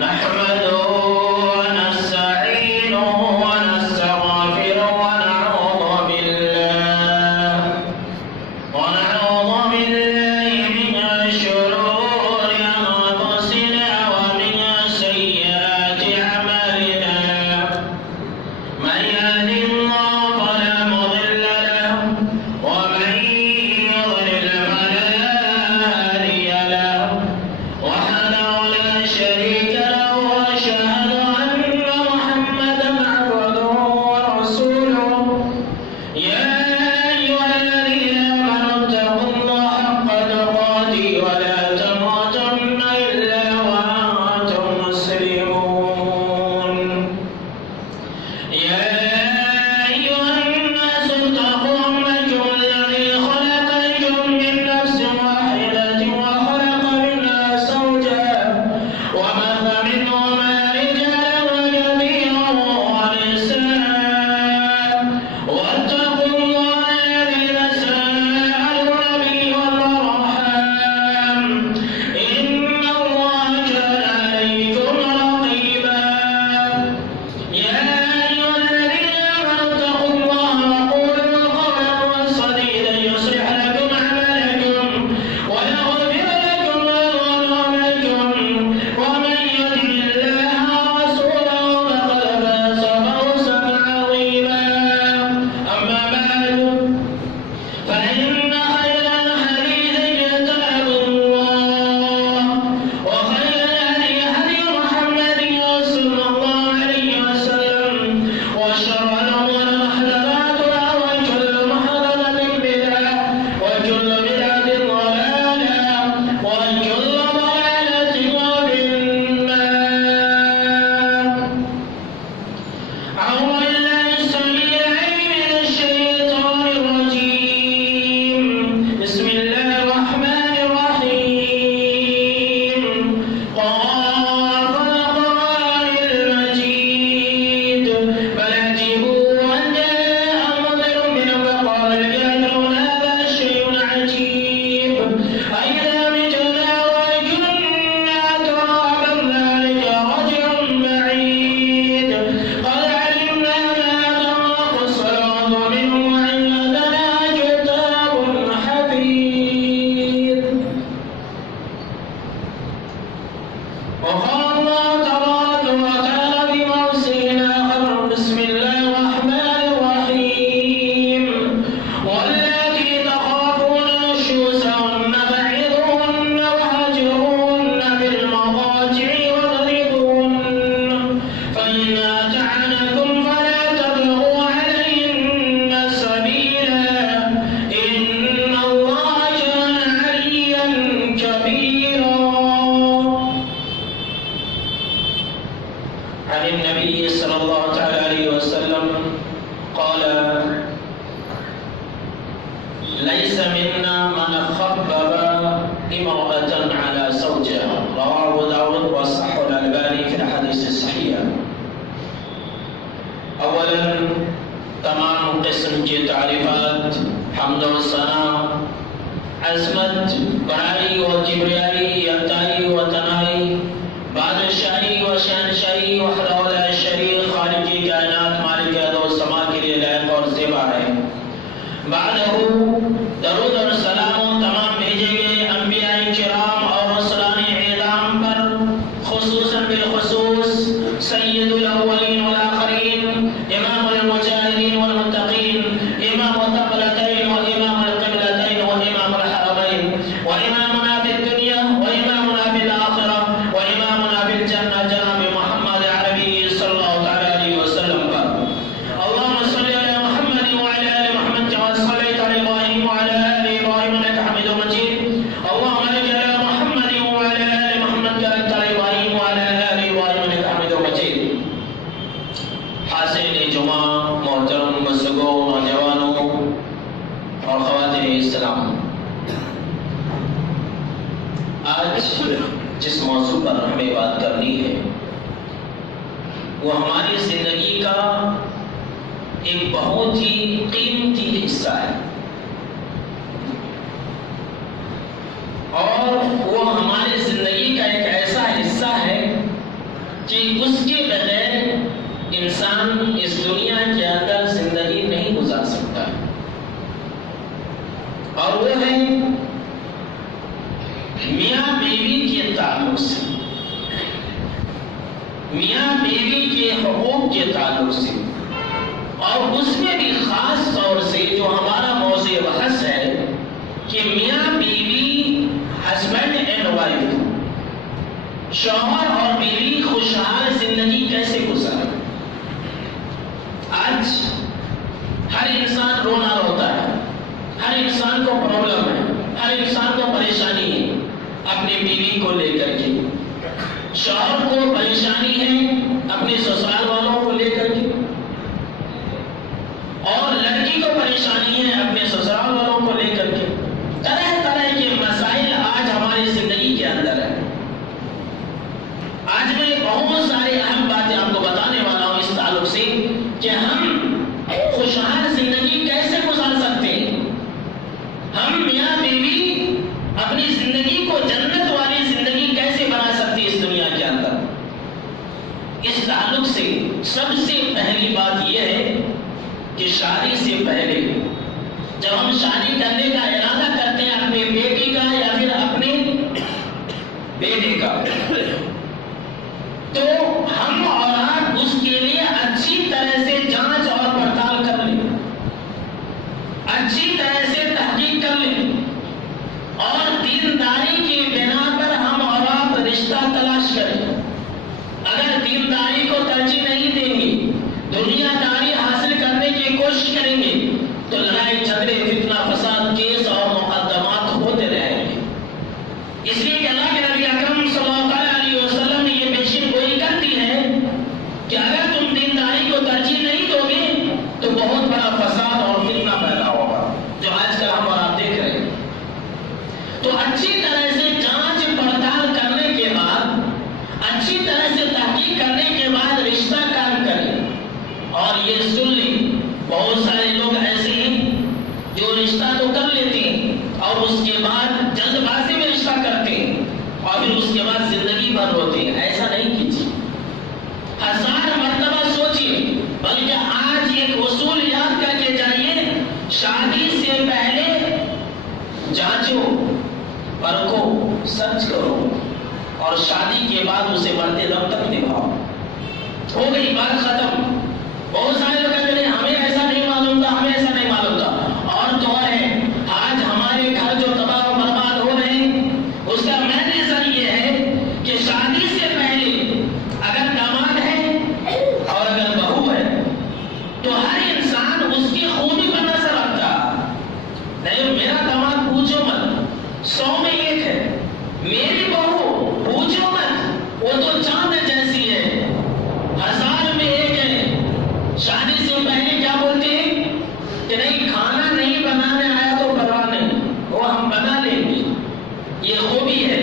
نحمده ونستعينه ونستغفره ونعوذ بالله من شرور أنفسنا ومن سيئات أعمالنا. من يهد الله فلا مضل له ومن يضلل فلا هادي له. وحده لا شريك له وأشهد أن محمدا عبده ورسوله. يا أيها الذين آمنوا اتقوا الله حق تقاته ولا تموتن إلا وأنتم مسلمون. يا أيها الناس اتقوا ربكم الذي خلقكم من نفس واحدة وخلق منها زوجها وبث منهما رجالا كثيرا ونساء. واتقوا الله الذي تساءلون به والأرحام إن الله كان عليكم رقيبا. يا أيها الذين آمنوا اتقوا الله وقولوا قولا سديدا يصلح لكم أعمالكم ويغفر لكم ذنوبكم. ومن يطع الله ورسوله فقد فاز فوزا عظيما. أما بعد فإن خير الحديث كتاب الله وخير الهدي هدي محمد صلى الله عليه وسلم. وشر الأمور محدثاتها وكل محدثة بدعة وكل بدعة ضلالة وكل ضلالة في النار. أعوذ بالله السميع العليم من الشيطان الرجيم. بسم الله الرحمن الرحيم. قاف والقرآن المجيد بل عجبوا أن جاءهم منذر منهم فقال الكافرون هذا شيء عجيب أإذا متنا وكنا ترابا ذلك رجع بعيد. قد علمنا ما تنقص الأرض منهم وعندنا كتاب حفيظ. وقال الله تبارك وتعالى في موسم آخر. بسم الله الرحمن الرحيم. واللاتي تخافون نشوزهن فعظوهن وهجروهن في المضاجع واضربوهن. فإن أطعنكم فلا تبغوا عليهن سبيلا إن الله كان عليا كبيرا. عن النبي صلى الله تعالى عليه وسلم قال: ليس منا من خبب امرأة على زوجها. رواه أبو داود وصححه الألباني في الأحاديث الصحيحة. أولا تمام قسم کی تعریفات حمد و ثنا عظمت بڑائی و کبریائی یکتائی و تنائی بادشاہی و شہنشاہی وحدہ لا شریک خالق کی کائنات مالک ارض و سما کے لیے لائق اور زیبا ہے. بعدہ درود اور سلام تمام بھیجے گئے انبیاء کرام اور رسولان اعظام پر، خصوصاً بالخصوص سید الاولین والآخرین، امام المجاہدین والمتقین، امام الثقلتین وامام القبلتین وامام الحرمین، وامامنا في الدنيا وامامنا في الآخرة وامامنا في الجنة جناب محمد عربي صلى الله تعالى عليه وسلم پر. اللهم صل على محمد وعلى آل محمد كما صليت على إبراهيم وعلى آل إبراهيم إنك حميد مجيد. اللهم بارك على محمد وعلى آل محمد كما باركت على إبراهيم وعلى آل إبراهيم إنك حميد مجيد. حاصل جمعہ محترم بزرگوں نوجوانوں اور خواتین اسلام، آج جس موضوع پر ہمیں بات کرنی ہے وہ ہماری زندگی کا ایک بہت ہی قیمتی حصہ ہے اور وہ ہماری زندگی کا ایک ایسا حصہ ہے میاں بیوی کے تعلق سے، میاں بیوی کے حقوق کے تعلق سے، اور اس میں بھی خاص طور سے جو ہمارا موضوع بحث ہے کہ میاں بیوی، ہسبینڈ اینڈ وائف، شوہر اور بیوی خوشحال زندگی کیسے گزارے۔ آج ہر انسان رونا روتا ہے، ہر انسان کو پرابلم ہے، ہر انسان کو پریشانی ہے اپنی بیوی کو لے کر کے، شوہر کو پریشانی ہے اپنے سسرال والوں کو لے کر کے، اور لڑکی کو پریشانی ہے اپنے سسرال والوں کو لے کر کے۔ طرح طرح کے مسائل آج ہماری زندگی کے اندر ہے۔ آج میں بہت سارے اہم باتیں آپ کو بتانے والا ہوں اس تعلق سے کہ ہم خوشحال زندگی کیسے گزار سکتے ہیں، ہم میاں بیوی اپنی زندگی کو جنت والی زندگی کیسے بنا سکتے اس دنیا کے اندر۔ اس تعلق سے سب سے پہلی بات یہ ہے کہ شادی سے پہلے جب ہم شادی کرنے کا ارادہ کرتے ہیں اپنے بیٹی کا یا پھر اپنے بیٹے کا، تو ہم اور آپ اس کے لیے اچھی طرح سے جانچ اور پڑتال کر لیں، اچھی طرح سے تحقیق کر لیں، اور دینداری کی بنا پر ہم اور آپ رشتہ تلاش کریں۔ اگر دینداری کو ترجیح نہیں دیں گے، دنیا داری حاصل کرنے کی کوشش کریں گے، تو لڑائی جھگڑے، فتنہ فساد، کیس اور مقدمات ہوتے رہیں گے۔ اس لیے کہ اللہ کے نبی اکرم صلی اللہ علیہ وسلم نے یہ پیشین گوئی کر دی ہے کہ اگر تم دینداری کو ترجیح نہیں دو گے تو بہت بڑا فساد اور فتنہ پیدا ہوگا، جو آج کل ہم اور آپ دیکھ رہے ہیں۔ تو اچھی طرح سے جانچ پڑتال کرنے کے بعد، اچھی طرح سے تحقیق کرنے کے بعد رشتہ قائم کریں۔ اور یہ سن لیں، بہت سارے لوگ ایسے ہیں جو رشتہ تو کر لیتے ہیں اور اس کے بعد جلد بازی میں رشتہ کرتے ہیں اور پھر اس کے بعد زندگی بھر روتے ہیں۔ ایسا نہیں کیجیے، 1000 مرتبہ سوچیے، بلکہ آج ایک اصول یاد کر کے جائیے، شادی سے پہلے جانچو، پرکھو، سرچ کرو، اور شادی کے بعد اسے مرتے دم تک نبھاؤ۔ ہو گئی بات ختم۔ بہت سارے لوگ کہتے ہیں ہمیں ایسا نہیں معلوم تھا، ہمیں ایسا نہیں معلوم تھا۔ اور تو ہے، آج ہمارے گھر جو تباہ و برباد ہو رہے ہیں اس کا مین ریزن یہ ہے کہ شادی سے پہلے اگر داماد ہے اور اگر بہو ہے تو ہر انسان اس کی خوبی پر نظر رکھتا۔ نہیں، میرا داماد پوچھو مت، 100 میں 1 ہے، میری بہو پوچھو مت، وہ تو چاند جیسی ہے، 1000 میں 1 ہے۔ شادی سے پہلے کیا بولتے ہیں کہ نہیں، کھانا نہیں بنانے آیا تو پرواہ نہیں، وہ ہم بنا لیں گے، یہ خوبی ہے۔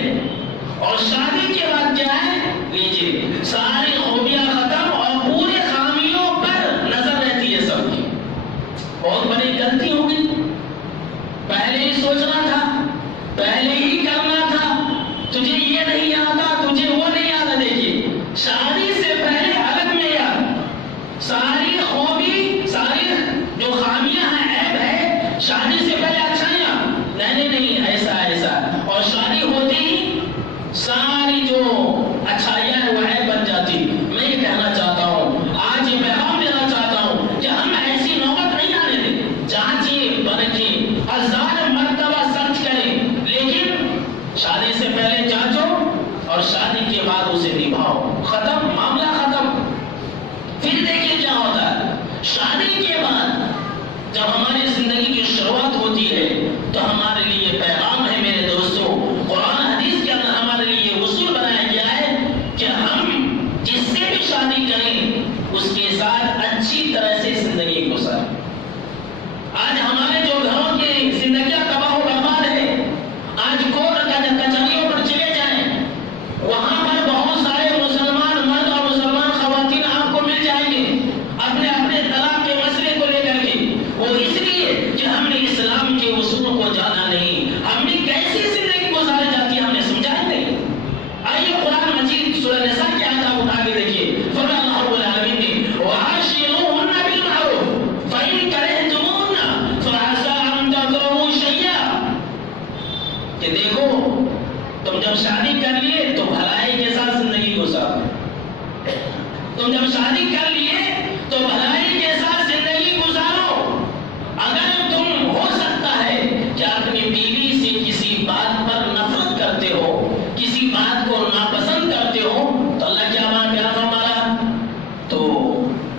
اور شادی کے بعد کیا ہے، لیجیے ساری خوبیاں ختم اور پورے خامیوں پر نظر رہتی ہے سب کی۔ بہت بڑی غلطی ہو گئی، پہلے ہی سوچنا تھا، پہلے ہی کرنا تھا، تجھے یہ نہیں آتا، تجھے وہ نہیں آتا۔ دیکھیے، شادی سے پہلے الگ معیار، ساری خوبی، ساری جو خامیاں ہیں، عیب ہے، شادی سے پہلے اچھائیاں، نہیں ایسا ایسا، اور شادی ہوتی ہی ساری جو اچھائیاں ہیں وہ عیب بن جاتی۔ میں یہ کہنا چاہتا ہوں، آج یہ پیغام دینا چاہتا ہوں کہ ہم ایسی نوبت نہیں آنے دیں۔ جانچیے، پرکھیے، 1000 مرتبہ سرچ کریں، لیکن شادی سے پہلے جانچو اور شادی کے بعد اسے نبھاؤ۔ ختم، معاملہ ختم۔ پھر دیکھیے کیا ہوتا ہے، شادی کے بعد جب ہماری زندگی کی شروعات ہوتی ہے تو ہمارے لیے پیغام ہے میرے دوستوں، قرآن حدیث کے اندر ہمارے لیے اصول بنایا گیا ہے کہ ہم جس سے بھی شادی کریں اس کے ساتھ اچھی طرح سے زندگی گزاریں۔ آج ہمارے جو گھروں کی زندگیاں تباہ و برباد ہے، آج کورٹ کچہریوں پر چلے جائیں، وہاں پر بہت سارے مسلمان مرد اور مسلمان خواتین آپ کو مل جائیں گے اپنے اپنے طلاق کے مسئلے کو لے کر کے۔ وہ اس لیے شادی کر لیے تو بھلائی کے ساتھ زندگی گزارو. تم جب شادی کر لیے تو بھلائی کے ساتھ زندگی گزارو. اگر تم ہو سکتا ہے کہ اپنی بیوی سے کسی بات پر نفرت کرتے ہو، کسی بات کو ناپسند کرتے ہو، تو اللہ کیا فرمایا؟ تو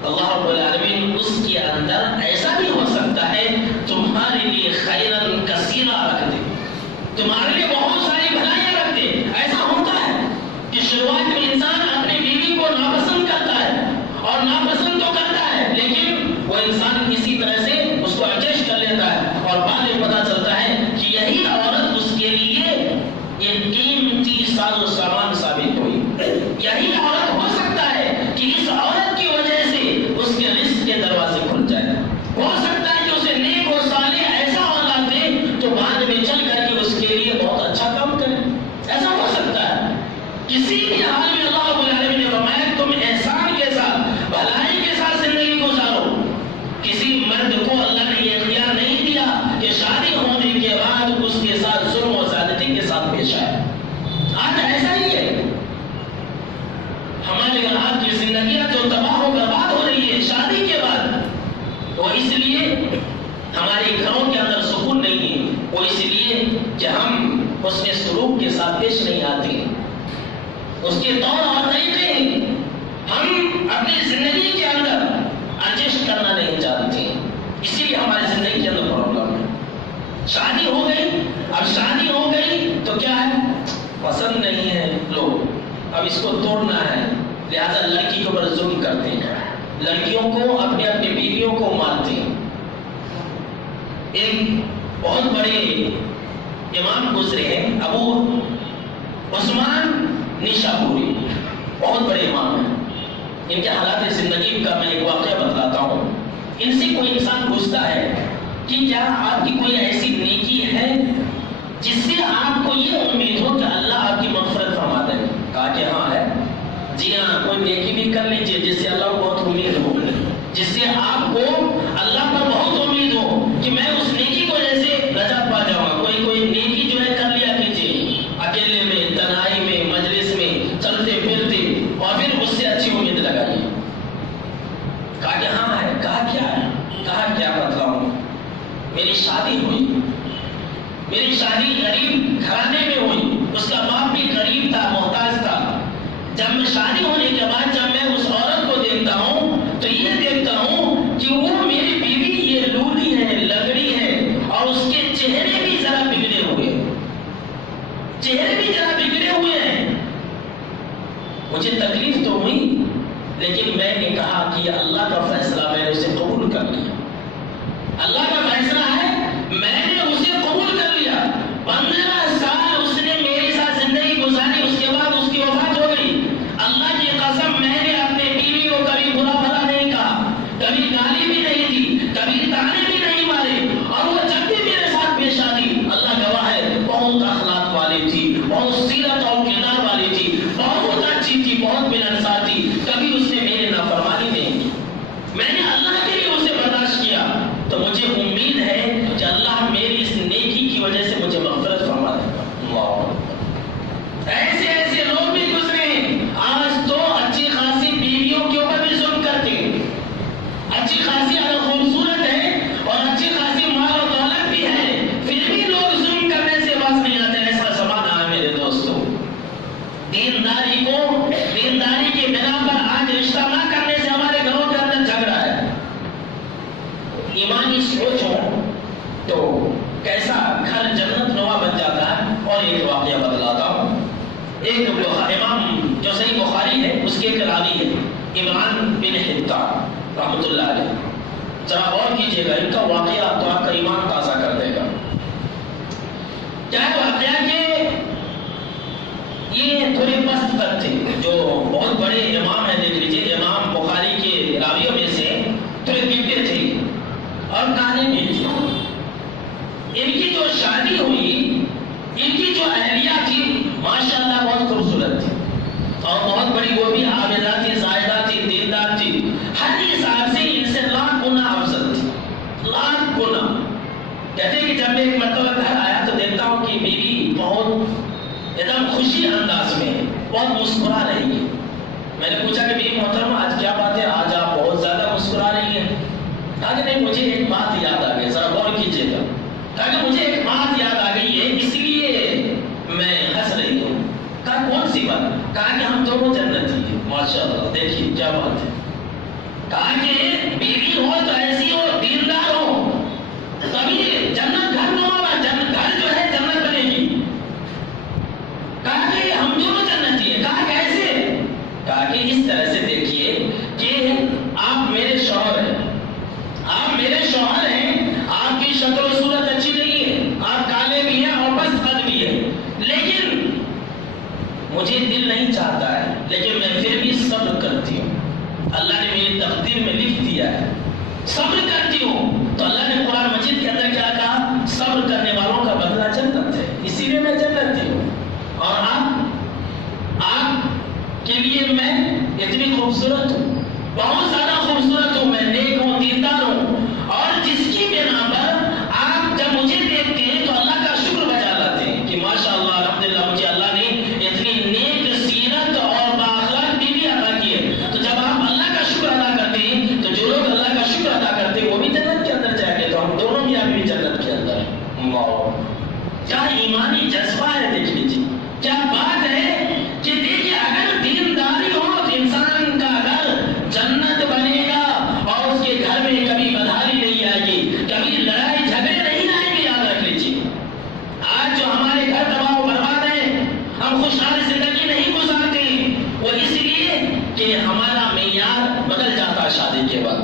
اللہ رب العالمین اس کے اندر ایسا بھی ہو سکتا ہے تمہارے لیے خیرن کثیرہ رکھ دے، تمہارے لیے بہت ساری بھلائیاں رکھ دے. ایسا ہوتا ہے کہ شروعات میں انسان اپنی بیوی کو ناپسند کرتا ہے، اور ناپسند تو کرتا ہے، لیکن وہ انسان کسی طرح سے اس کو ایڈجسٹ کر لیتا ہے، اور بعد میں پتا چلتا ہے کہ یہی عورت اس کے لیے ایک قیمتی ساز و سامان ثابت ہوئی. یہی عورت ہو سکتا ہے کہ اس عورت کی وجہ سے اس کے رزق کے دروازے کھل جائے. ہو سکتا ہے کہ اسے نیک و صالح ایسا اولاد دے تو بعد میں چل کر کے اس کے لیے بہت اچھا کام کرے. ایسا ہو سکتا ہے. کسی بھی حال میں اللہ رب العالمین نے فرمایا تم احسان کے ساتھ، بھلائی کے ساتھ زندگی گزارو. کسی مرد کو اللہ نے یہ اختیار نہیں دیا کہ شادی ہونے کے بعد اس کے ساتھ ظلم و زیادتی کے ساتھ پیش آئے. آج ایسا ہی ہے. ہمارے یہاں کی زندگیاں جو تباہ و برباد ہو رہی ہے شادی کے بعد، وہ اس لیے ہمارے گھروں کے اندر سکون نہیں ہے. وہ اس لیے کہ ہم اس کے سلوک کے ساتھ پیش نہیں آتے، اس کے طور اور طریقے ہم اپنی زندگی کے اندر ایڈجسٹ کرنا نہیں چاہتے. اسی لیے ہماری زندگی کے اندر پرابلم ہے. شادی ہو گئی، اب شادی ہو گئی تو کیا ہے؟ پسند نہیں ہے لوگ، اب اس کو توڑنا ہے، لہذا لڑکی کے اوپر ظلم کرتے ہیں، لڑکیوں کو اپنے اپنی بیویوں کو مارتے ہیں. ایک بہت بڑے امام گزرے ہیں، ابو عثمان نیشاپوری، بہت بڑے امام ہیں. ان کے حالات زندگی کا میں ایک واقعہ بتلاتا ہوں. ان سے کوئی انسان پوچھتا ہے کہ کیا آپ کی کوئی ایسی نیکی ہے جس سے آپ کو یہ امید ہو کہ اللہ آپ کی مغفرت فرما دے؟ کہا کہ ہاں ہے. جی ہاں، کوئی نیکی بھی کر لیجیے جس سے اللہ کو بہت امید ہو، جس سے آپ کو اللہ پر بہت امید ہو کہ میں اس نیکی کو جیسے رجا پا جاؤں گا. کوئی نیکی جو ہے کر لیا کیجیے، اکیلے میں، تنہائی میں، مجلس میں، چلتے پھرتے، اور پھر اس سے اچھی امید لگائیے. کہا کہ ہاں ہے. کہا کیا ہے؟ کہا کیا بتلاؤں؟ میری شادی ہوئی، میری شادی غریب گھرانے میں ہوئی، اس کا باپ بھی غریب تھا، محتاج تھا. جب میں شادی ہونے کے بعد جب میں اس عورت کو دیکھتا ہوں تو یہ دیکھتا ہوں کہ وہ میری بیوی یہ لولی ہے، لگڑی ہے، اور اس کے چہرے بھی ذرا بگڑے ہوئے، چہرے بھی ذرا بگڑے ہوئے ہیں. مجھے تکلیف تو ہوئی، لیکن میں نے کہا کہ یہ اللہ کا فیصلہ، میں نے اسے قبول کر لیا. اللہ کا فیصلہ ہے، میں نے اسے قبول کر لیا. 15 سال اس نے میرے ساتھ زندگی گزاری، اس کے بعد اس کی وفات ہو گئی. اللہ کی قسم میں نے اپنے بیوی کو کبھی برا بھلا نہیں کہا، کبھی گالی بھی نہیں دی، کبھی تانے بھی نہیں مارے. اور وہ جب بھی میرے ساتھ پیش آتی، اللہ گواہ ہے، بہت اخلاق والی تھی، بہت سیرت اور کردار والی تھی، بہت اچھی تھی، بہت ملنسار تھی. کبھی اس نے میرے نافرمانی نہیں کی. میں نے اللہ کے لیے اسے برداشت کیا. تو مجھے امید ہے کہ اللہ میری اس نیکی کی وجہ سے مجھے مغفرت فرما دے گا. ایسے ایسے لوگ بھی گزرے ہیں. آج تو اچھی خاصی بیویوں کے اوپر بھی ظلم کرتے ہیں. اچھی خاصی اگر خوبصورت ہے اور اچھی خاصی مال و دولت بھی ہے، پھر بھی لوگ ظلم کرنے سے باز نہیں آتے. ایسا زمانہ ہے میرے دوستوں. دینداری کی بنا پر آج رشتہ نہ کرنے سے ہمارے گھروں کے اندر جھگڑا ہے. ایمانی سوچ ہو تو کیسا گھر جنت نما بن جاتا ہے. اور ایک واقعہ بتلاتا ہوں. ایک امام جو صحیح بخاری ہے اس کے ایک راوی ہے، عمران بن حطان رحمۃ اللہ علیہ. ذرا غور کیجیے گا، ان کا واقعہ تو آپ کا ایمان تازہ کر دے گا. کیا ہے واقعہ کہ یہ تھوڑے پست تک تھے، جو بہت بڑے امام ہیں، دیکھ لیجیے امام بخاری کے راویوں میں سے تھوڑے گرتے تھے اور کہانی بھی تھی. ان کی جو شادی ہوئی، ان کی جو اہلیہ تھی ماشاءاللہ بہت خوبصورت تھی، اور بہت بڑی وہ بھی عابدہ تھی، زاہدہ تھی، دیندار تھی. ہر حساب سے ان سے لاکھ گنا افضل تھی، لاکھ گنا. کہتے ہیں کہ جب میں ایک مرتبہ گھر آیا تو دیکھتا ہوں کہ بیوی بہت ایک دم خوشی خوشی انداز میں ہے، بہت مسکرا رہی ہے۔ میں نے پوچھا کہ بیوی محترمہ آج کیا بات ہے، آج آپ بہت زیادہ مسکرا رہی ہیں؟ کہا کہ نہیں مجھے ایک بات یاد آ گئی، ذرا غور کیجیے گا۔ کہا کہ مجھے ایک بات یاد آ گئی ہے اس لیے میں ہنس رہی ہوں۔ کہا کون سی بات؟ کہا کہ ہم دونوں جنتی ہیں۔ ماشاء اللہ، دیکھیے کیا بات ہے۔ کہا کہ بیوی ہو تو ایسی ہو، دیندار ہو، تبھی جنت گھر میں ہوگا، جنت گھر جو ہے جنت بنے گی۔ کہا کہ ہم دونوں جنتی ہیں۔ کہا کیسے؟ کہا کہ اس طرح سے دیکھیے کہ آپ میرے شوہر ہیں، آپ میرے شوہر ہیں، آپ کی شکل و صورت اچھی نہیں ہے، آپ کالے بھی ہیں اور بس قد بھی ہے، لیکن مجھے دل نہیں چاہتا ہے، لیکن میں پھر بھی صبر کرتی ہوں۔ اللہ نے میری تقدیر میں لکھ دیا ہے، صبر کرتی ہوں۔ تو اللہ نے قرآن مجید کے اندر کیا کہا؟ صبر کرنے والوں کا بدلہ جنت ہے، اسی لیے میں جنتی ہوں۔ اور آپ کے لیے میں اتنی خوبصورت ہوں، بہت زیادہ خوبصورت ہوں، میں نیک ہوں، دیندار ہوں، اور جس کی بنا پر آپ جب مجھے دیکھتے ہیں تو اللہ کا شکر بجا لاتے ہیں کہ ماشاء اللہ الحمدللہ مجھے اللہ نے اتنی نیک سیرت اور بااخلاق بیوی عطا کی ہے۔ تو جب آپ اللہ کا شکر ادا کرتے ہیں تو جو لوگ اللہ کا شکر ادا کرتے ہیں وہ بھی جنت کے اندر جائیں گے، تو ہم دونوں بھی ابھی جنت کے اندر ہیں۔ واہ، کیا ایمانی جذبہ ہے، دیکھ لیجیے کیا بات ہے کہ دیکھیے اگر دینداری ہو تو انسان کا گھر جنت بنے گا، اور اس کے گھر میں کبھی بدحالی نہیں آئے گی، کبھی لڑائی جھگڑے نہیں آئے گی۔ یاد رکھ لیجیے آج جو ہمارے گھر تباہ و برباد ہیں، ہم خوشحال زندگی نہیں گزارتے، وہ اس لیے کہ ہمارا معیار بدل جاتا ہے شادی کے بعد۔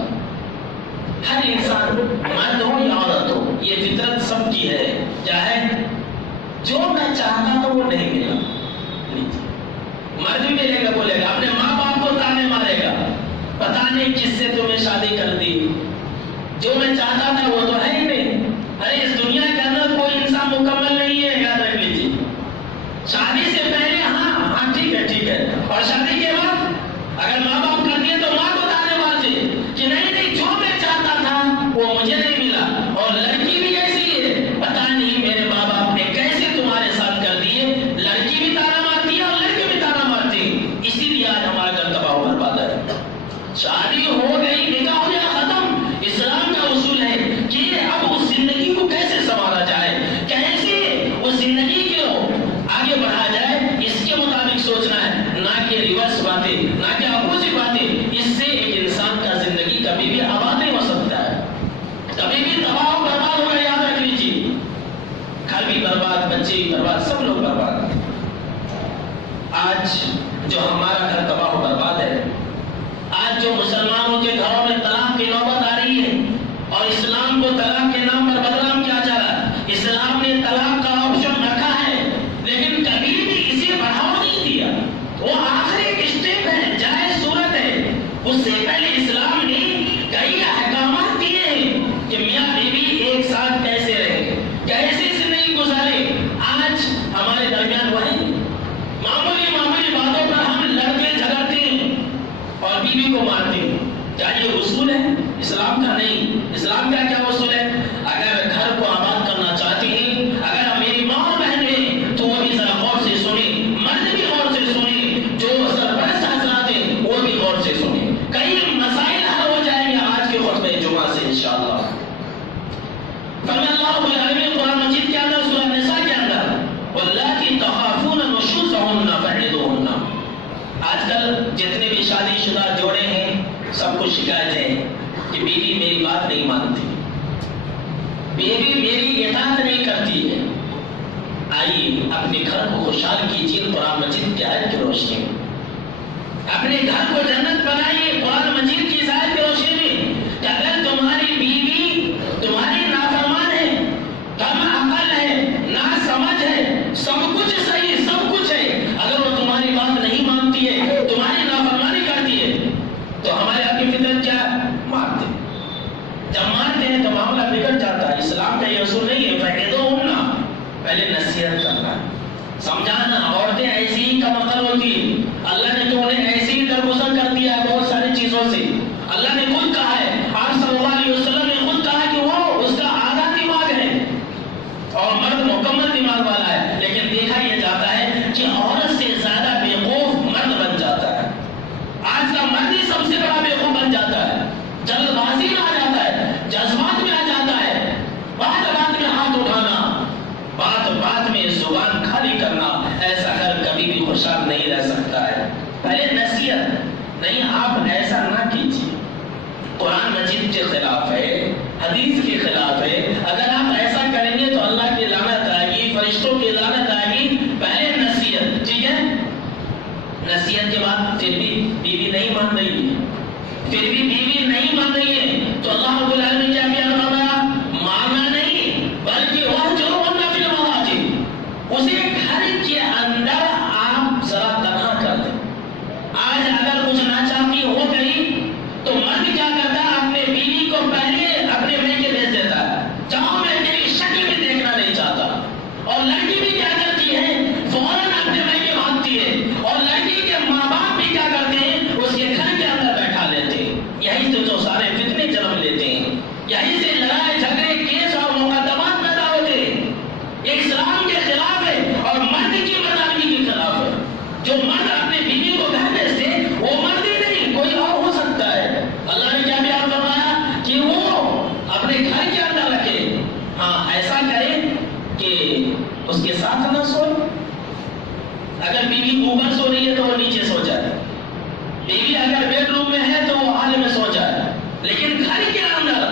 ہر انسان مرد ہو یا عورت ہو، یہ فطرت سب کی ہے، کیا ہے؟ جو میں چاہتا تھا وہ نہیں ملا۔ مرد بھی ملے گا، بولے گا اپنے ماں باپ کو تانے مارے گا، پتا نہیں کس سے تمہیں شادی کر دی، جو میں چاہتا تھا وہ تو ہے ہی نہیں۔ ارے اس دنیا کے اندر کوئی انسان مکمل نہیں ہے، یاد رکھ لیجیے۔ شادی سے پہلے ہاں ٹھیک ہے، اور شادی کے بعد اگر ماں باپ کر دیے تو ماں کو تانے مارتے کہ نہیں جو میں چاہتا تھا وہ مجھے نہیں ملا۔ اور لڑکی بھی ایسی ہے، پتا نہیں میرے ماں باپ نے کیسے تمہارے ساتھ کر دیے، لڑکی بھی تانا مارتی ہے اور لڑکے بھی تانا مارتے ہیں، اسی لیے آج ہمارا گھر تباہ و برباد ہے۔ شادی ہو گئی، نکاح ہو گیا، ختم۔ اسلام کا اصول ہے کہ اب اس زندگی کو کیسے سنبھالا جائے، کیسے اس زندگی کو آگے بڑھایا جائے، اس کے مطابق سوچنا ہے، نہ کہ ریورس باتیں، نہ کہ اپوزٹ باتیں۔ اس سے ایک انسان کا زندگی کبھی بھی آباد نہیں ہو سکتا ہے، کبھی بھی تباہ و برباد ہوگا۔ یاد رکھ لیجیے گھر بھی برباد، بچے بھی برباد، سب لوگ برباد۔ آج جو ہمارا گھر تباہ و برباد ہے، آج جو مسلمانوں کے گھروں میں طلاق کی نوبت آ رہی ہے، اور اسلام کو طلاق کے نام پر بدنام کیا جا رہا ہے۔ اسلام نے طلاق کا آپشن رکھا ہے، لیکن کبھی بھی اسے بڑھاوا نہیں دیا۔ وہ آخری ایک اسٹیپ ہے، جائز صورت ہے، اس سے پہلے اسلام نے کئی احکامات دیے ہیں کہ میاں بیوی ایک ساتھ کیسے رہے، کیسے زندگی گزارے۔ آج ہمارے درمیان وہی معمولی باتوں پر ہم لڑتے جھگڑتے ہیں اور بیوی کو مارتے ہیں۔ کیا یہ اصول ہے؟ اسلام کا نہیں۔ اسلام کا کیا اصول ہے؟ اگر گھر کو آباد کرنا چاہتے ہیں، اگر میری ماں اور بہن ہیں تو وہ بھی ذرا غور سے سنیں، مرد بھی غور سے سنیں، جو سرپرست حضرات ہیں وہ بھی غور سے سنیں، کئی مسائل حل ہو جائیں گے آج کے خطبہ جمعہ سے انشاءاللہ۔ فرمایا اللہ العالمین قرآن مجید کے اندر سورہ نساء کے اندر واللاتی تخافون نشوزہن فعظوہن۔ آج کل جتنے بھی شادی شدہ جوڑے ہیں سب کو شکایت ہے کہ بیوی میری بات نہیں مانتی، بیوی میری اطاعت نہیں کرتی ہے۔ آئیے اپنے گھر کو خوشحال کیجیے قرآن مجید کی آیت کی روشنی میں، اپنے گھر کو جنت بنائیے قرآن مجید کی آیت کی روشنی میں کہ اگر تمہاری بیوی تمہاری نافرمان ہے، کم عقل ہے، ناسمجھ ہے، سب کچھ صحیح، سب کچھ ہے، اگر وہ تمہاری بات نہیں مانتی ہے، تمہاری نافرمانی کرتی ہے، تو ہمارے آپ کی فطرت کیا ہے؟ مارتے۔ جب مارتے ہیں تو معاملہ بگڑ جاتا ہے۔ اسلام کا یہ اصول نہیں ہے فعظوہن، پہلے نصیحت کرنا، سمجھانا۔ عورتیں ایسی ہی کم عقل ہوتی ہیں، اللہ نے تو انہیں ایسے ہی درگزر کر دیا ہے بہت ساری چیزوں سے۔ اللہ نے خود کہا ہے، آپ صلی اللہ علیہ وسلم نے خود کہا کہ وہ اس کا آدھا دماغ ہے اور مرد مکمل دماغ والا ہے، لیکن دیکھا یہ جاتا ہے کہ عورت خوشحال نہیں رہ سکتا ہے. پہلے نصیحت نہیں، آپ ایسا نہ کیجیے. قرآن مجید کے خلاف ہے، حدیث کے خلاف ہے. اگر آپ ایسا کریں گے تو اللہ کی لعنت آئے گی، فرشتوں کی لعنت آئے گی. پہلے نصیحت، ٹھیک ہے؟ نصیحت کے بعد پھر بھی بیوی نہیں مان رہی ہے، پھر بھی بیوی نہیں مان رہی ہے، تو اللہ رب العالمین کیا بیان فرمایا؟ ماننا نہیں بلکہ وہجرہن فی المضاجع، اسے گھر کے اندر آپ ذرا تنہا کر دیں. آج اگر کچھ ناچاقی ہو گئی تو مرد کیا کرتا ہے؟ اپنے بیوی کو پہلے اپنے میکے بھیج دیتا ہے، چاہو میں تیری شکل بھی دیکھنا نہیں چاہتا. اور لڑکی بھی کیا کرتی ہے؟ فوراً اپنے میکے بھاگتی ہے. اور لڑکی کے ماں باپ بھی کیا کرتے ہیں؟ اس کے گھر کے اندر بیٹھا لیتے ہیں. یہی سے جو سارے فتنے جنم لیتے ہیں، یہی سے لڑائی جھگڑے کیس اور مقدمات پیدا ہوتے ہیں. یہ اسلام کے خلاف ہے اور مرد کی مردانگی کے خلاف ہے. جو مرد اپنے بیوی کو گھر بھیجتے وہ مرد ہی نہیں کوئی اور ہو سکتا ہے. اللہ نے کیا بیان فرمایا کہ وہ اپنے گھر کے اندر رکھے. ہاں ایسا کرے کہ اس کے ساتھ نہ سوئے. اگر بیوی اوپر سو رہی ہے تو وہ نیچے سو جائے، بیوی اگر بیڈ روم میں ہے تو وہ حال میں سو جائے، لیکن گھر کے اندر.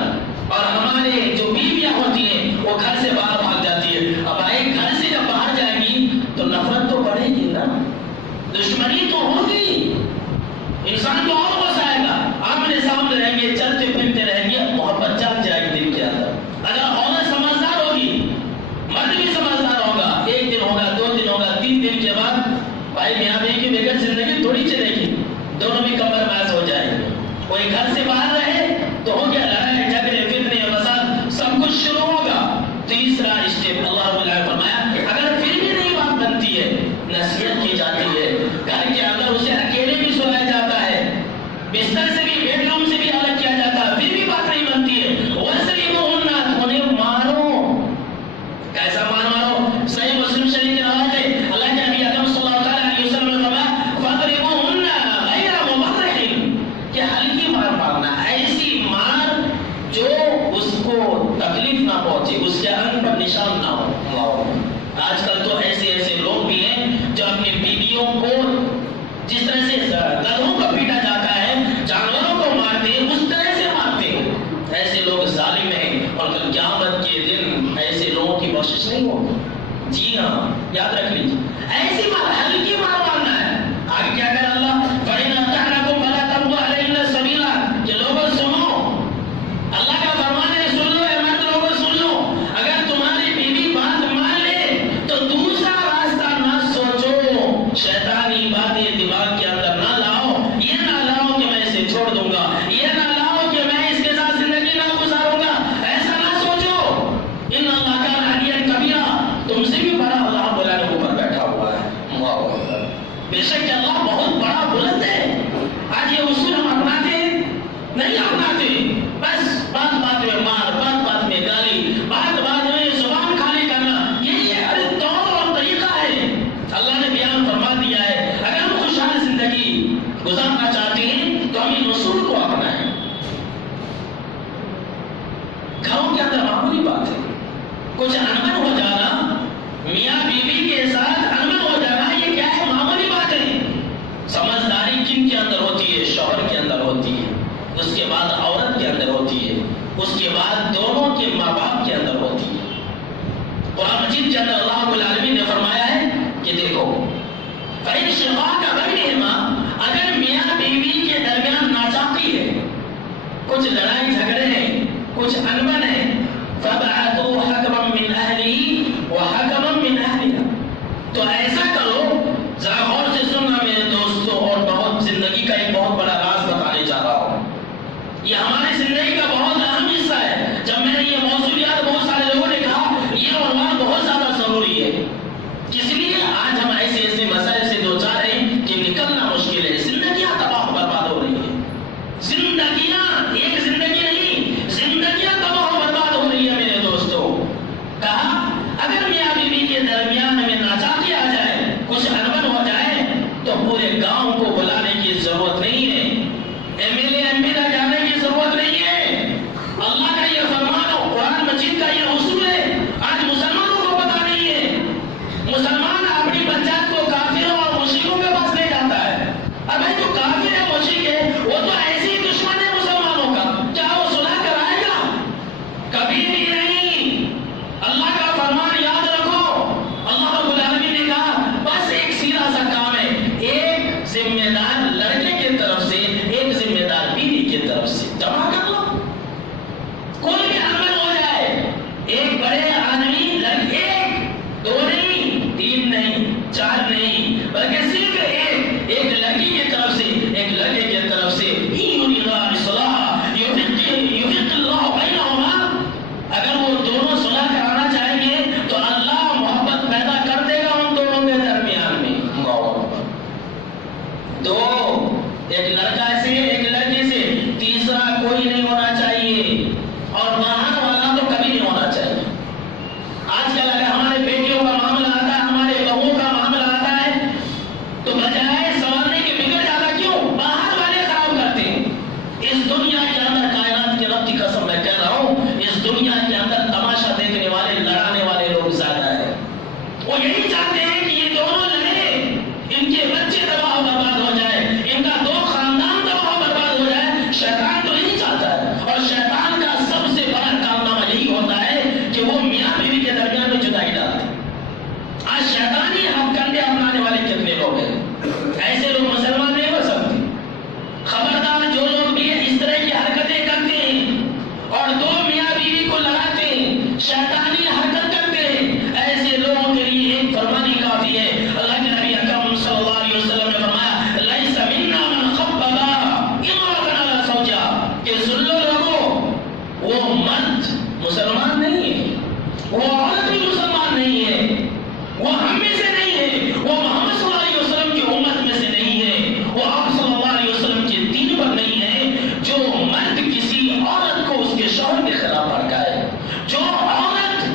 اور ہمارے جو بیویاں ہوتی ہیں وہ گھر سے باہر بھاگ جاتی ہے. اب ایک گھر سے جب باہر جائے گی تو نفرت تو بڑھے گی نا، دشمنی تو ہوگی، انسان تو اور غصہ آئے گا. آمنے سامنے رہیں گے، چلتے پھرتے رہیں گے، محبت جگ جائے گی دل کے اندر. اگر عورت سمجھدار ہوگی، مرد بھی سمجھدار ہوگا، ایک دن ہوگا، 2 دن ہوگا، 3 دن کے بعد بھائی میاں بیوی کی بغیر زندگی تھوڑی چلے گی، دونوں بھی کمپرومائز ہو جائیں گے. کوئی گھر سے باہر رہے تو ہو گیا لڑائی جھگڑے فتنے فساد سب کچھ شروع ہوگا. تیسرا اسٹیپ اللہ رب العالمین فرمایا اگر پھر بھی نہیں بات بنتی ہے، نصیحت کی جاتی ہے. گھر کے اندر اسے اکیلے بھی سلایا جاتا ہے، بستر سے بھی بیڈ روم سے بھی الگ کیا جاتا ہے، پھر بھی بات نہیں بنتی ہے. وَاسْرِبُوهُنَّ، انہیں مارو. کیسا مارو؟ صحیح مسلم شریف کی روایت ہے، اللہ کے نبی اکرم صلی اللہ علیہ وسلم نے فرمایا فَاضْرِبُوهُنَّ غَيْرَ مُبَرِّحٍ، کہ ہلکی مار مارنا، ایسی مار جو اس کو تکلیف نہ پہنچے، اس کے انگ پر نشان نہ ہو. آج کل تو ایسے لوگ بھی ہیں جو اپنی بیویوں کو جس طرح سے گدھوں کو پیٹا جاتا ہے، جانوروں کو مارتے ہیں، اس طرح سے مارتے ہیں. ایسے لوگ ظالم ہیں اور کل قیامت کے دن ایسے لوگوں کی بخشش نہیں ہوگی. جی ہاں، یاد رکھ لیجیے، ایسی مار ہلکی مار مارنا ہے. آگے کیا کہہ اللہ؟ فَإِنْ أَطَعْنَكُمْ فَلَا تَبْغُوا عَلَيْهِنَّ سَبِيلًا، کہ لوگوں سنو، اللہ کا فرمان ہے، سن لو اے مرد لوگوں سن لو. اگر تمہاری بیوی بات مان لے تو دوسرا راستہ نہ سوچو، شیطانی باتیں دماغ کے اندر نہ لاؤ. یہ نہ لاؤ کہ میں اسے چھوڑ دوں گا، یہ نہ لاؤ کہ میں اس کے ساتھ زندگی نہ گزاروں گا. ایسا نہ سوچو. ان اللہ کا علیٰ کبیرہ، تم سے بھی بڑا اللہ بلا کے اوپر بیٹھا ہوا ہے. بے شک اللہ بہت بڑا بلند ہے. آج یہ اصول ہم اپناتے ہیں؟ نہیں اپناتے. بس بات بات میں مار، بات بات میں گالی، بات بات میں زبان خالی کرنا، یہ طور اور طریقہ ہے. اللہ نے بیان فرما دیا ہے اگر ہم خوشحال زندگی گزارنا چاہتے ہیں تو ہم ان اصول کو اپنائیں. گھروں کے اندر معمولی بات ہے، کچھ انبن ہو جانا، میاں بیوی کے ساتھ انبن ہو جانا، یہ کیا ہے؟ معمولی بات ہے. سمجھداری کن کے اندر ہوتی ہے؟ شوہر کے اندر ہوتی ہے، اس کے بعد عورت کے اندر ہوتی ہے، اس کے بعد دونوں کے ماں باپ کے اندر ہوتی ہے. قرآن مجید کے اندر اللہ رب العالمین نے فرمایا ہے کہ دیکھو فَإِنْ شِقَاقَ بَيْنِهِمَا، اگر میاں بیوی کے درمیان ناچاقی ہے، کچھ لڑائی جھگڑے ہیں، کچھ انبن ہے، فَبَعَثُوا حَكَمًا مِّنْ أَهْلِهِ وَحَكَمًا مِّنْ أَهْلِهَا، تو ایسا کرو. ذرا غور سے سننا میرے دوستوں، اور بہت زندگی کا ایک بہت بڑا راز بتانے جا رہا ہوں. یہ ہماری زندگی کا بہت اہم حصہ ہے. جب میں نے یہ موضوعات بہت سارے لوگوں نے کہا یہ عنوان بہت زیادہ ضروری ہے، اس لیے آج ہم ایسے مسائل سے دو چار ہیں کہ نکلنا مشکل ہے. زندگیاں تباہ برباد ہو رہی ہیں، زندگیاں، ایک زندگی نہیں، زندگیاں تباہ برباد ہو رہی ہے میرے دوستوں. کہا اگر میاں بیوی کے درمیان میں ناچاقی آ جائے، کچھ انبن ہو جائے، تو پورے گاؤں کو بلانے کی ضرورت نہیں ہے، ایم پی تک جانے کی ضرورت نہیں ہے. اللہ کا یہ فرمان اور قرآن مجید کا یہ اصول ہے. آج مسلمانوں کو پتہ نہیں ہے. مسلمان اپنی پنچایت کو کافروں اور مشرکوں دو، ایک لڑکا سے ایک لڑکی سے، تیسرا کوئی نہیں ہونا چاہیے، اور باہر والا تو کبھی نہیں ہونا چاہیے۔ آج کل اگر ہمارے بیٹیوں کا معاملہ آتا ہے، ہمارے بہوؤں کا معاملہ آتا ہے، تو بجائے سنورنے کے بگڑ جاتا، کیوں؟ باہر والے خراب کرتے ہیں۔ اس دنیا کے اندر کائنات کے رب کی قسم میں کہہ رہا ہوں، اس دنیا کے اندر تماشا دیکھنے والے، لڑانے والے لوگ زیادہ ہیں۔ وہ یہی چاہتے ہیں کہ یہ دونوں لڑیں، ان کے بچے تباہ و برباد ہو جائے، ان کا دو خاندان تباہ و برباد ہو جائے۔ شیطان تو یہی چاہتا ہے، اور شیطان کا سب سے بڑا کارنامہ یہی ہوتا ہے کہ وہ میاں بیوی کے درمیان میں جدائی ڈالتے ہیں۔ آج شیطانی ہم کنڈے اپنانے والے کتنے لوگ ہیں؟ ایسے لوگ مسلمان نہیں ہو سکتے۔ خبردار جو لوگ بھی اس طرح کی حرکتیں کرتے ہیں اور دو میاں بیوی کو لڑاتے ہیں، شیطانی حرکت کرتے ہیں، ایسے لوگوں کے لیے ایک فرمانی کافی ہے۔ اللہ کے نبی اکرم صلی اللہ علیہ وسلم نے فرمایا، لیس منا من خبب امرأة علی زوجها، کہ سن لو لوگوں، وہ مرد مسلمان نہیں ہے، وہ عورت بھی مسلمان نہیں ہے، وہ ہم میں سے نہیں ہے، وہ محمد صلی اللہ علیہ وسلم کی امت میں سے نہیں ہے، وہ آپ صلی اللہ علیہ وسلم کے دین پر نہیں ہے، جو مرد کسی عورت کو اس کے شوہر کے خلاف بھڑکائے، جو عورت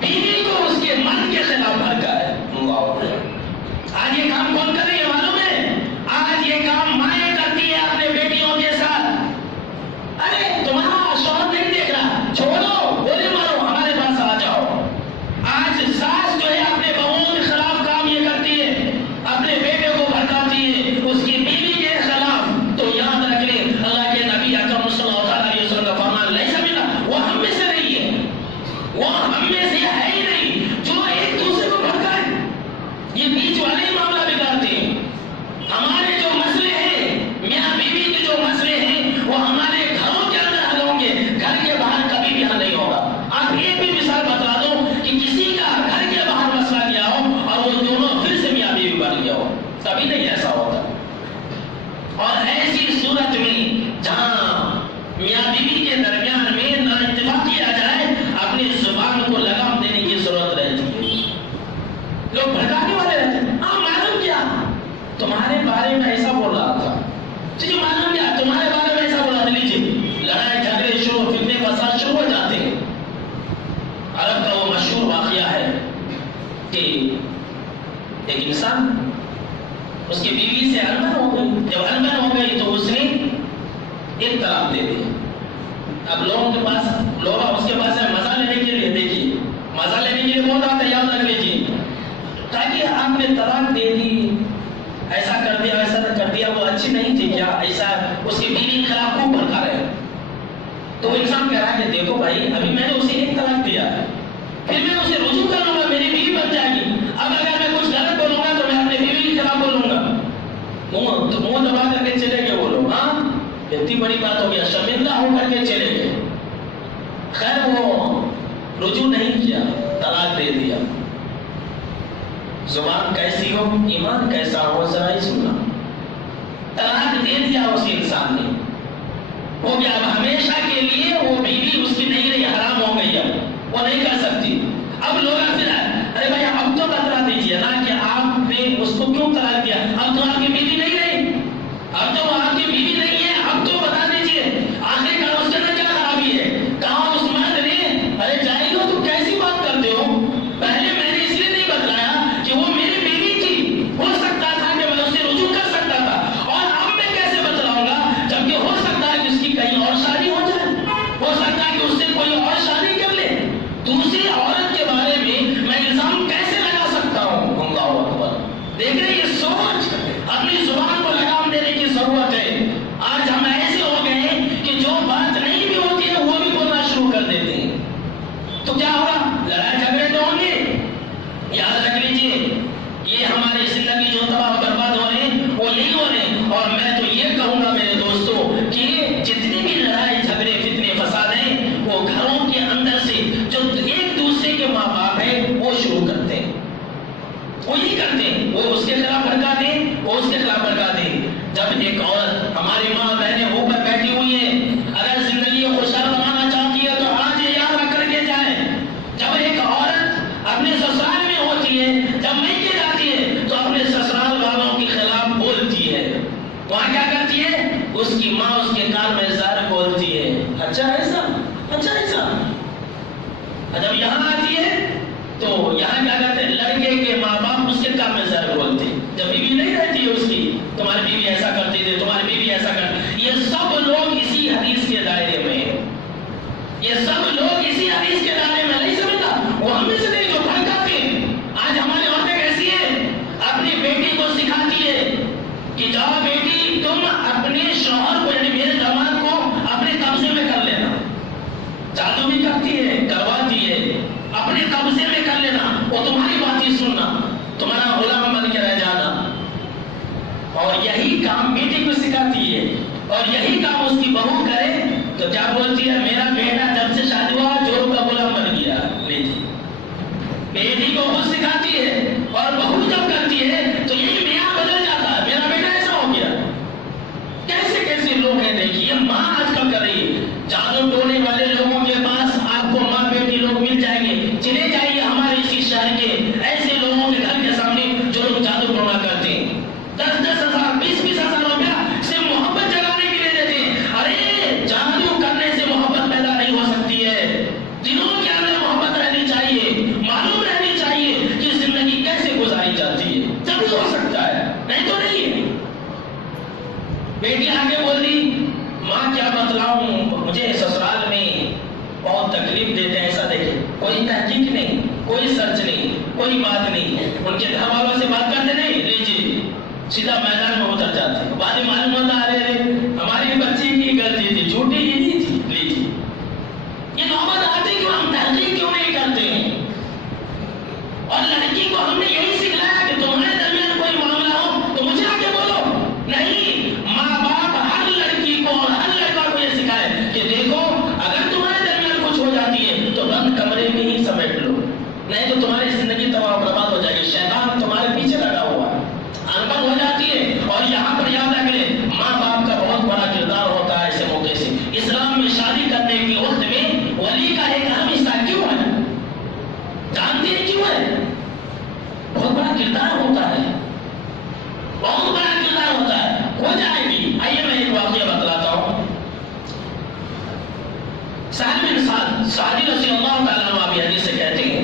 بیوی کو اس کے مرد کے خلاف بھڑکائے۔ آج یہ کام کون کر رہی ہے معلوم ہے؟ آج یہ کام مائیں کرتی ہے اپنے بیٹیوں کے ساتھ۔ ارے تمہارا شوہر نہیں دیکھ رہا، چھوڑو، گولی مارو، ہمارے پاس آ جاؤ۔ آج ساس جو ہے اپنے بہوؤں کے خلاف کام یہ کرتی ہے، اپنے بیٹے کو بھڑکاتی ہے اس کی بیوی کے خلاف۔ تو یاد رکھ لیں، اللہ کے نبی اکرم صلی اللہ علیہ وسلم کا فرمان، لیس منا، وہ ہم میں سے نہیں ہے، وہ ہم میں سے ہے ہی نہیں جو ایک دوسرے کو بھڑکائے۔ یہ بیچ والے ہی معاملہ بگاڑتے ہیں۔ ہمارے جو مسئلے ہیں، میاں بیوی کے جو مسئلے ہیں، وہ ہمارے گھروں کے اندر حل ہوں گے، گھر کے باہر کبھی بھی حل نہیں ہوگا۔ آپ ایک بھی مثال بتا دو کہ کسی کا گھر کے باہر مسئلہ کیا ہو اور وہ دونوں پھر سے میاں بیوی بن گیا ہو، کبھی نہیں ایسا ہوتا۔ اور ایسی صورت میں جہاں میاں بیوی کے درمیان میں نا اتفاق کیا جائے، اپنی زبان کو لگام دینے کی ضرورت رہتی ہے۔ لوگ بھڑکانے والے رہتے ہیں، ہاں معلوم کیا تمہارے بارے میں ایسا بول رہا تھا، تجھے معلوم کیا تمہارے بارے میں ایسا بولا تھا، لیجیے لڑائی جھگڑے شروع، فتنے فساد شروع ہو جاتے ہیں۔ عرب کا وہ مشہور واقعہ ہے کہ ایک انسان، اس کی بیوی سے انبن ہو گئی، جب انبن ہو گئی تو اس نے ایک طلاق دے دی۔ اب لوگوں کے پاس، لوگ اس کے پاس مزہ لینے کے لیے، دیکھیے مزہ لینے کے لیے بہت آتا ہے، یاد رکھ لیجیے، تاکہ آپ نے طلاق دے دی، ایسا کر دیا، ایسا کر دیا، وہ اچھی نہیں تھی کیا، ایسا اس کی بیوی کے خلاف خوب بھڑکا رہے۔ تو انسان کہہ رہا ہے کہ دیکھو بھائی، ابھی میں نے اسے ایک طلاق دیا ہے، پھر میں اسے رجوع کر لوں گا، میری بیوی بن جائے گی، اب اگر میں کچھ غلط بولوں گا تو میں اپنی بیوی کے خلاف بولوں گا، منہ دبا کر کے چلے گئے وہ لوگ، ہاں اتنی بڑی بات ہو گیا، شرمندہ ہو کر کے چلے گئے۔ خیر وہ رجوع نہیں کیا، طلاق دے دیا۔ زبان کیسی ہو، ایمان کیسا ہو، ذرا ہی سننا۔ طلاق دے دیا اس انسان نے، ہو گیا، اب ہمیشہ کے لیے وہ بیوی اس کی نہیں رہی، حرام ہو گئی، اب وہ نہیں کر سکتی۔ اب لوگ پھر ارے بھائی اب تو بتلا دیجیے نا کہ آپ نے اس کو کیوں طلاق دیا، اب تو آپ کی بیوی نہیں رہی، اب تو آپ کی بیوی نہیں ہے، اب تو بتا دیجیے آخر کار اس کے اندر کیا خرابی ہے۔ کہا اس مرد نے، ارے جاہل ہو تم، کیسی بات کرتے ہو، پہلے میں نے اس لیے نہیں بتلایا کہ وہ میری بیوی تھی، ہو سکتا تھا کہ میں اس سے رجوع کر سکتا تھا، اور اب میں کیسے بتلاؤں گا جبکہ ہو سکتا ہے کہ اس کی کہیں اور شادی ہو جائے، ہو سکتا ہے کہ اس سے کوئی اور شادی کر لے، دوسری عورت کے بارے میں الزام کیسے لگا سکتا ہوں۔ اللہ اکبر، دیکھ رہے یہ سوچ، اپنی زبان کو لگام دینے کی ضرورت ہے۔ آج ہم ایسے ہو گئے ہیں کہ جو بات نہیں بھی ہوتی ہے وہ بھی بولنا شروع کر دیتے ہیں، تو کیا ہوگا، لڑائی جھگڑے تو ہوں گے۔ یاد رکھ لیجیے، یہ ہماری زندگی جو تباہ و برباد ہو رہے ہیں وہ یہی ہو رہے ہیں۔ اور میں تو یہ کہوں گا میرے دوستوں کہ جتنی بھی لڑائی جھگڑے فتنے فساد ہیں وہ گھروں کے اندر سے جو ایک دوسرے کے ماں باپ ہیں وہ شروع کرتے ہیں، وہ یہی کرتے ہیں، وہ اس کے خلاف بھڑکاتے ہیں، وہ اس کے خلاف بھڑکاتے ہیں۔ جب ایک عورت، ہماری ماں بہنیں اوپر بیٹھی ہوئی ہیں، اگر زندگی کو خوشحال بنانا چاہتی ہے تو آج یہ یاد رکھ کر کے جائیں، جب ایک عورت اپنے سسرال میں ہوتی ہے، جب میکے جاتی ہے تو اپنے سسرال والوں کے خلاف بولتی ہے، اس کی ماں اس کے کان میں زہر بولتی ہے. اچھا ایسا جب یہاں آتی ہے تو یہاں کیا کہتے ہیں، لڑکے کے ماں باپ اس کے کان میں زہر بولتے ہیں. جب بیوی نہیں رہتی ہے اس کی، تمہاری بیوی ایسا کرتی تھی، تمہاری بیوی ایسا کرتی. یہ سب لوگ اسی حدیث کے دائرے میں ہیں. یہ سب لوگ اسی حدیث کے دائرے میں. نہیں سمجھتا وہ ہم میں سے نہیں جو بھڑکاتے ہیں. آج ہماری عورتیں کیسی ہیں، اپنی بیٹی کو سکھاتی ہے کہ جاؤ بیٹی تم اپنے شوہر کو، یعنی میرے داماد کو اپنے قبضے میں کر لینا. جادو بھی کرتی ہے، کرواتی ہے، اپنے قبضے میں کر لینا، وہ تمہاری بات ہی سننا، تمہارا غلام بن کے رہ جانا. اور یہی کام بیٹی کو سکھاتی ہے، اور یہی کام اس کی بہو کرے تو کیا بولتی ہے، میرا بیٹا جب سے شادی ہوا چوروں کا غلام بن گیا. بیٹی کو خود سکھاتی ہے، اور بہو جب کرتی ہے تو یہی میاں بدل جاتا ہے، میرا بیٹا ایسا ہو گیا. کیسے کیسے لوگ ہیں دیکھیے. ماں آج کل کر رہی ہے. جادو ٹونے والے لوگوں کے پاس آپ کو ماں بیٹی لوگ مل جائیں گے. چلے جائیے ہمارے اسی شہر کے ایسے لوگوں کے گھر کے سامنے جو لوگ جادو ٹونا کرتے ہیں. 10,000 20,000 روپیہ صرف محبت جگانے کے لیے دیتے ہیں. ارے جادو کرنے سے محبت پیدا نہیں ہو سکتی ہے. دلوں کے اندر محبت رہنی چاہیے، معلوم رہنی چاہیے کہ زندگی کیسے گزاری جاتی ہے، تبھی ہو سکتا ہے، نہیں تو نہیں ہے. بیٹی آگے بول دی، ماں کیا بتلاؤں، مجھے سسرال میں بہت تکلیف دیتے ہیں. ایسا دیکھے کوئی تحقیق نہیں، کوئی سرچ نہیں، کوئی بات نہیں. ان کے گھر والوں سے بات کرتے نہیں، لیجیے سیدھا میدان میں اتر جاتے ہیں. بعد میں معلوم ہوتا ہے ہماری بچی کی غلطی تھی، جھوٹی ہی نہیں تھی. لیجیے یہ نوبت آتی کیوں، ہم تحقیق کیوں نہیں کرتے ہیں. اور لڑکی کو ہم نے یہی سکھلایا کہ تمہارے درمیان کوئی معاملہ ہو تو مجھے آگے بولو. نہیں، ماں باپ ہر لڑکی کو اور ہر لڑکا کو یہ سکھائے کہ دیکھو اگر تمہارے درمیان کچھ ہو جاتی ہے تو بند کمرے میں ہی سمیٹ لو، نہیں تو تمہاری زندگی تباہ و برباد ہو جائے گی. شیطان تمہارے پیچھے لگا ہوا ہے، انبن ہو جاتی ہے. اور یہاں پر یاد رکھیں ماں باپ کا بہت بڑا کردار ہوتا ہے ایسے موقع سے. اسلام میں شادی کرنے کے وقت میں ولی کا ایک اہم حصہ کیوں ہے، جانتے ہیں کیوں ہے؟ بہت بڑا کردار ہوتا ہے، بہت بڑا کردار ہوتا ہے. ہو جائے گی. آئیے میں ایک واقعہ بتلاتا ہوں. سہل بن سعد رضی اللہ تعالیٰ عنہ ابھی حدیث سے کہتے ہیں،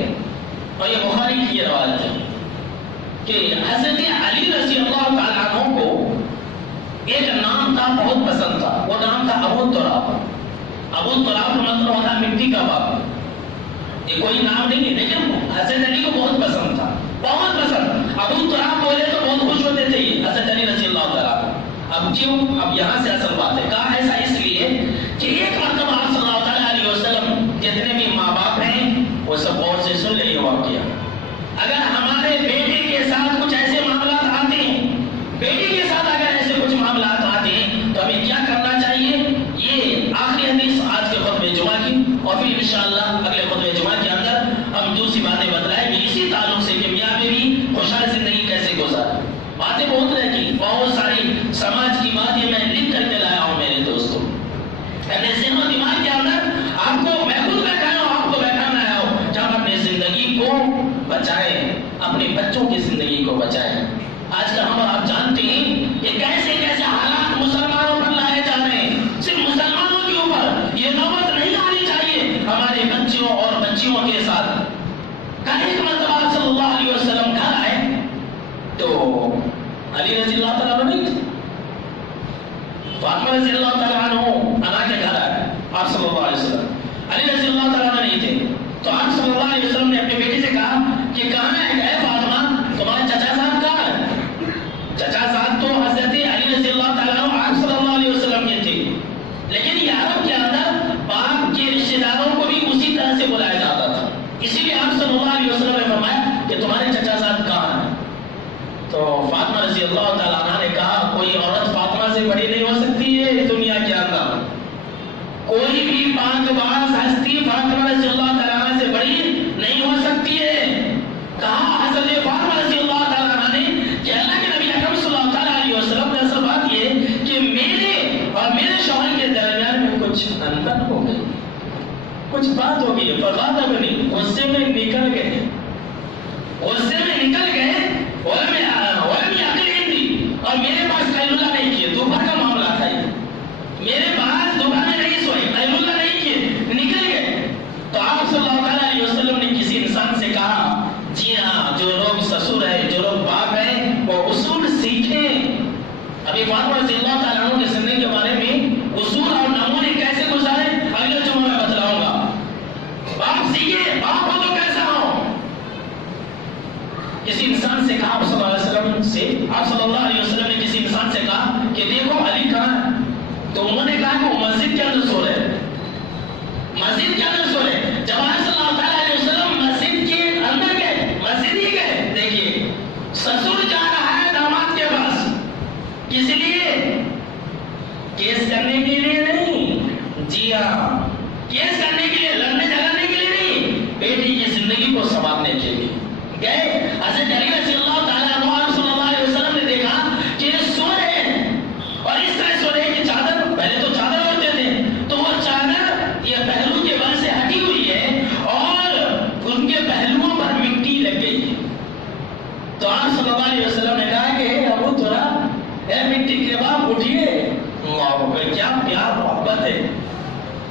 اور یہ بخاری کی یہ روایت ہے کہ حضرت علی رضی اللہ تعالیٰ عنہ کو ایک نام تھا بہت پسند تھا. وہ نام تھا ابو تراب. ابو تراب کا مطلب ہوتا ہے مٹی کا باپ. یہ کوئی نام نہیں ہے، لیکن حضرت علی کو بہت پسند تھا، بہت پسند. ابو تراب بولے تو بہت خوش ہوتے تھے حضرت علی رضی اللہ تعالیٰ عنہ. اب کیوں، اب یہاں سے اصل بات ہے. کہا ایسا اس لیے کہ ایک مرتبہ آپ صلی اللہ تعالیٰ علیہ وسلم جتنے بھی ماں باپ ہیں وہ سب غور سے سن لے یہ واقعہ. اگر ہمارے بیٹے کے ساتھ کچھ ایسے معاملات آتے ہیں، بیٹی کے ساتھ اگر ایسے کچھ معاملات آتے ہیں تو ہمیں کیا کرنا چاہیے. یہ آخری حدیث آج کے خطبہ جمعہ کی، اور پھر انشاءاللہ اگلے خطبہ جمعہ کے اندر ہم دوسری باتیں بتلائیں گے اسی تعلق سے کہ میاں بیوی خوشحال زندگی کیسے گزارے. باتیں بہت رہتی، بہت ساری سماج کی بات یہ میں لکھ کر کے لایا ہوں میرے دوستوں. اپنے ذہن و دماغ کے اندر آپ کو میں خود بیٹھایا ہوں، آپ کو بیٹھانا آیا ہوں جب اپنی زندگی کو بچائیں، اپنے بچوں کی زندگی کو بچائیں. آج کل ہم آپ جانتے ہیں کہ کیسے کیسے حالات مسلمانوں پر لائے جا رہے ہیں. صرف مسلمانوں کے اوپر یہ نوبت نہیں آنی چاہیے ہمارے بچوں اور بچیوں کے ساتھ. کل ایک مرتبہ صلی اللہ علیہ وسلم گھر آئے تو علی رضی اللہ تعالیٰ عنہ نہیں تھے، فاطمہ رضی اللہ تعالیٰ عنہ انا کے گھر آئے آپ صلی اللہ علیہ وسلم. علی رضی اللہ تعالیٰ عنہ نہیں تھے تو آپ صلی اللہ علیہ وسلم نے اپنے بیٹے سے کہا کہ کہاں ہے اے فاطمہ، تمہارے چچا صاحب کہاں ہے. چچا صاحب تو حضرت علی رضی اللہ تعالیٰ عنہ آپ صلی اللہ علیہ وسلم کے تھے، لیکن یہ عرب کے اندر باپ کے رشتے داروں کو بھی اسی طرح سے بلایا جاتا تھا. اسی لیے آپ صلی اللہ علیہ وسلم نے فرمایا کہ تمہارے چچا صاحب کہاں ہیں. تو فاطمہ رضی اللہ تعالیٰ عنہ نے کہا کوئی عورت فاطمہ سے بڑی نہیں ہو سکتی ہے دنیا کے اندر. کوئی بھی پاک باز ہستی فاطمہ رضی اللہ تعالیٰ عنہ سے بڑی نہیں ہو سکتی ہے. کہا حضرت فاطمہ رضی اللہ تعالیٰ عنہ نے کہ اللہ کے نبی اکرم صلی اللہ تعالیٰ علیہ وسلم نے اصل بات یہ کہ میرے اور میرے شوہر کے درمیان میں کچھ انبن ہو گئی، کچھ بات ہو گئی، پر بات اب نہیں. غصے میں نکل گئے، غصے میں نکل گئے اور میرے پاس قیلولہ نہیں کیے. دوپہر کا معاملہ تھا. ابھی فاطمہ رضی اللہ تعالیٰ عنہ کی زندگی کے بارے میں اصول اور نمونے کیسے گزارے اگلے جمعہ میں بتلاؤں گا. باپ سیکھے، باپ ہو تو کیسا ہو. کسی انسان سے کہا آپ صلی اللہ علیہ وسلم سے، آپ صلی اللہ علیہ وسلم نے کسی انسان سے کہا کہ دیکھو علی کہاں ہے، تو انہوں نے کہا کہ وہ مسجد کے اندر سو رہے، مسجد کے اندر سو رہے. جب آپ صلی اللہ علیہ وسلم مسجد کے اندر گئے، مسجد ہی گئے، دیکھیے سسر جا رہا ہے داماد کے پاس، کس لیے؟ کیس کرنے کے لیے نہیں، جی ہاں کیس کرنے کے لیے، لڑنے جھگڑنے کے لیے نہیں، بیٹی کی زندگی کو سنوارنے کے لیے گئے. حضرت علی رضی اللہ تعالیٰ عنہ صلی اللہ علیہ وسلم نے دیکھا کہ یہ سو رہے ہیں اور اس طرح سو رہے ہیں کہ چادر، پہلے تو چادر ہوتے تھے، تو وہ چادر یہ پہلو کے بل سے ہٹی ہوئی ہے اور ان کے پہلوؤں پر مٹی لگ گئی ہے. تو آپ صلی اللہ علیہ وسلم نے کہا کہ ابو تھوڑا اے مٹی کے باپ اٹھیے، کیا پیار محبت ہے.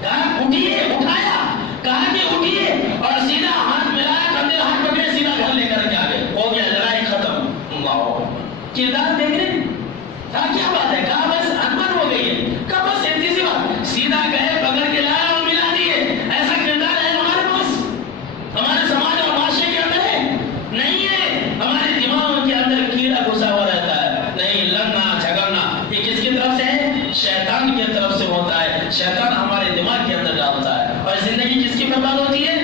کہا اٹھیے، اٹھایا، کہا کہ اٹھیے اور سیدھا ہاتھ ملایا، کندھے ہاتھ پکڑے، سیدھا گھر لے کر کے آ گئے. ہو گیا لڑائی ختم. کردار دیکھ رہے کہا کیا بات ہے، کہا بس انبن ہو گئی ہے، کہا بس اتنی سی بات، سیدھا گئے پکڑ کے لایا اور ملا دیے. ایسا کردار ہے ہمارے پاس، ہمارے سماج اور معاشرے کے اندر ہے نہیں ہے. ہمارے دماغ کے اندر کیڑا گھسا ہوا رہتا ہے. نہیں، لڑنا جھگڑنا یہ کس کی طرف سے ہے؟ شیطان کی طرف سے ہوتا ہے. شیطان ہمارے دماغ کے اندر ڈالتا ہے. اور زندگی کس کی برباد ہوتی ہے؟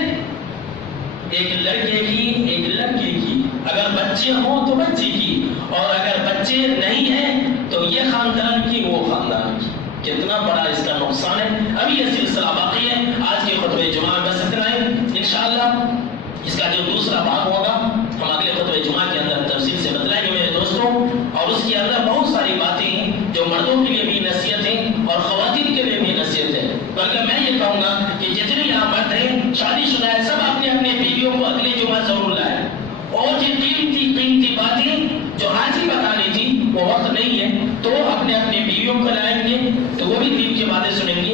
ایک لڑکے کی، ایک لڑکی کی. اگر بچے ہوں تو بچی کی، اور اگر بچے نہیں ہیں تو یہ خاندان کی، وہ خاندان کی. کتنا بڑا اس کا نقصان ہے. ابھی یہ سلسلہ باقی ہے. آج کے خطبہ جمعہ میں بس اتنا ہے. انشاءاللہ اس کا جو دوسرا باب ہوگا ہم اگلے خطبہ جمعہ کے اندر تفصیل سے بتلائیں گے میرے دوستوں. اور اس کے اندر بہت ساری باتیں ہیں جو مردوں کے لیے بھی نصیحت ہیں اور خواتین کے لیے بھی نصیحت ہے. بلکہ میں یہ کہوں گا کہ جتنے یہاں مرد ہیں، شادی شدہ ہیں، سب اپنے اپنے بیویوں کو اگلے جمعہ ضرور لائیں. اور جن قیمتی باتیں جو آج ہی بتانی تھی وہ وقت نہیں ہے، تو اپنے اپنے بیویوں کو لائیں گے تو وہ بھی دین کی باتیں سنیں گے.